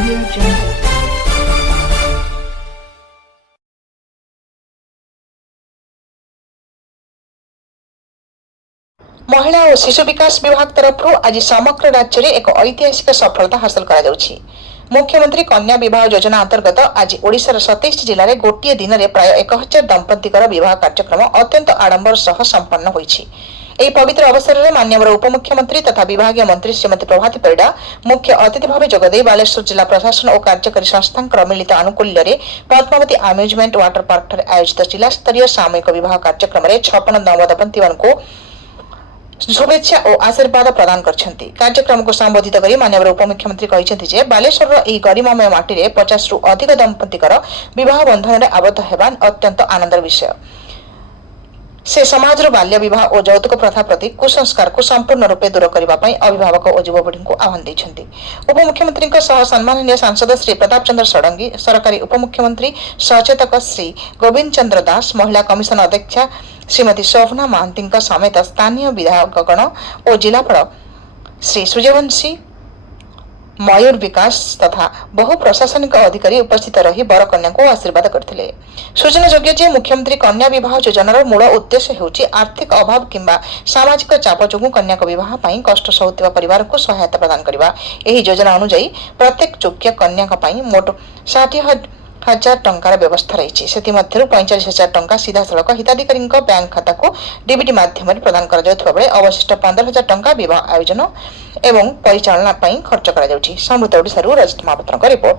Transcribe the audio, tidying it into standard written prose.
Audio Jungle. महिला और शिशु विकास विभाग तरफ आज समग्र राज्य में एक ऐतिहासिक सफलता हासिल करा मुख्यमंत्री कन्या विवाह योजना अंतर्गत आज ओडिशार 27 जिले में गोटे दिन में प्राय 1000 दंपतिकर विवाह कार्यक्रम अत्यंत आडंबर सह संपन्न होईछि। ଏହି ପବିତ୍ର ଅବସରରେ ମାନ୍ୟବର ଉପମୁଖ୍ୟମନ୍ତ୍ରୀ ତଥା ବିଭାଗୀୟ ମନ୍ତ୍ରୀ ଶ୍ରୀମତୀ ପ୍ରଭାତୀ ପରିଡ଼ା ମୁଖ୍ୟ ଅତିଥି ଭାବେ ଯୋଗଦେଇ ବାଲେଶ୍ୱର ଜିଲ୍ଲା ପ୍ରଶାସନ ଓ କାର୍ଯ୍ୟକାରୀ ସଂସ୍ଥାଙ୍କର ମିଳିତ ଆନୁକୂଲ୍ୟରେ ପଦ୍ମାବତୀ ଆମ୍ୟୁଜମେଣ୍ଟ ୱାଟର ପାର୍କଠାରେ ଆୟୋଜିତ ଜିଲ୍ଲାସ୍ତରୀୟ ସାମୂହିକ ବିବାହ କାର୍ଯ୍ୟକ୍ରମରେ 56 ନବଦମ୍ପତିମାନଙ୍କୁ शुभेच्छा और आशीर्वाद प्रदान करछंती। कार्यक्रम को संबोधित करी माननीय उपमुख्यमंत्री कहिसेंती जे बालेश्वर एही गरिमामय माटी रे 50 रु अधिक दंपतिकर विवाह बंधन रे आबद्ध हेबा अत्यंत आनंदर विषय। से समाज बाल्य विवाह और यौतुक प्रथा प्रति कुसंस्कार को संपूर्ण रूपे दूर करने अभिभावक और युवपीढ़ी को आह्वान देते। उपमुख्यमंत्री सम्माननीय सांसद श्री प्रताप चंद्र षडंगी, सरकारी उपमुख्यमंत्री सचेतक श्री गोविंद चंद्र दास, महिला कमिशन अध्यक्षा श्रीमती शोभना महांती समेत स्थानीय विधायकगण और जिलापाल श्री सूर्यवंशी, मयूर विकास तथा बहु प्रशासनिक अधिकारी उपस्थित रही बर कन्या को आशीर्वाद करथिले। सूचनायोग्य मुख्यमंत्री कन्या विवाह योजनार मूल उद्देश्य हेउची आर्थिक अभाव किंबा सामाजिक चाप जोगु कन्या विवाह पई कष्ट सहुथिबा परिवार को सहायता प्रदान करबा। एही योजना अनुसार प्रत्येक योग्य कन्या पई मोट 60,000 टंकार व्यवस्था रही। से 45,000 टंका सीधा सड़क हिताधिकारी बैंक खाता को डीबीटी माध्यम प्रदान कर अवशिष्ट 15,000 टंका विवाह आयोजन एवं परिचालना खर्च कर। समृद्ध ओडिशा रजत महापात्र रिपोर्ट।